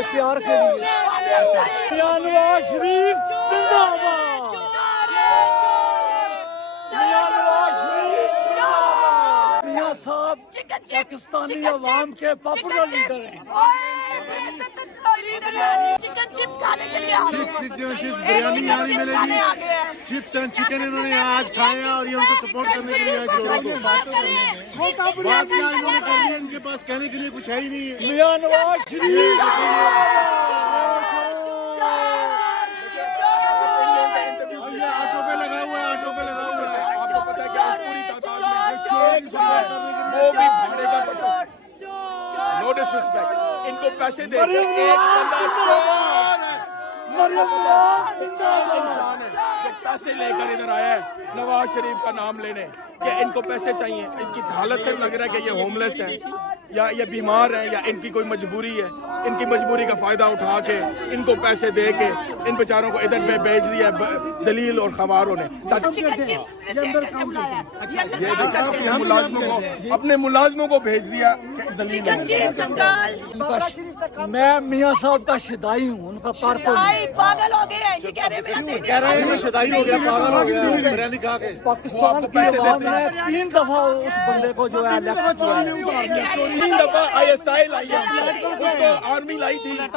کے پیار کے لیے میاں نواز شریف زندہ باد، میاں نواز شریف زندہ باد۔ میاں صاحب پاکستانی عوام کے پاپولر لیڈر ہیں۔ چکن چپس کھانے کے لیے بریانی یہاں نہیں ملے گی، چپس اینڈ چکن انہوں نے آج کھائے ہیں اور یہ ان کو سپورٹ کرنے کے لیے آئے ہیں۔ بات کیا انہوں نے کر لی، ان کے پاس کہنے کے لیے کچھ ہے ہی نہیں ہے۔ میاں نواز شریف آٹو پہ لگا ہوا ہے، آٹو پہ لگا ہوا ہے۔ آپ کو پتا ہے کہ پوری تعداد میں وہ بھی بھاڑے کا بچہ، نو ڈسرسپیکٹ، ان کو پیسے دے کے ایک بندہ چور ہے، انسان ہے جو پیسے لے کر ادھر آیا ہے نواز شریف کا نام لینے کہ ان کو پیسے چاہیے۔ ان کی حالت سے لگ رہا ہے کہ یہ ہوم لیس ہیں یا یہ بیمار ہیں یا ان کی کوئی مجبوری ہے۔ ان کی مجبوری کا فائدہ اٹھا کے ان کو پیسے دے کے ان بیچاروں کو ادھر پہ بھیج دیا ذلیل اور خواروں نے۔ اپنے ملازموں کو بھیج دیا ذلیل۔ میں میاں صاحب کا شدائی ہوں، ان کا کارکن ہوں۔ پاگل ہو گئے ہیں یہ کہہ رہے ہیں شدائی ہو گیا، پاگل ہو گیا بریانی کھا کے۔ پاکستان کی عوام نے 3 دفعہ اس بندے کو جو ہے الیکٹ کیا ہے۔ 3 دفعہ ISI لائی ہے، اس کو آرمی لائی تھی۔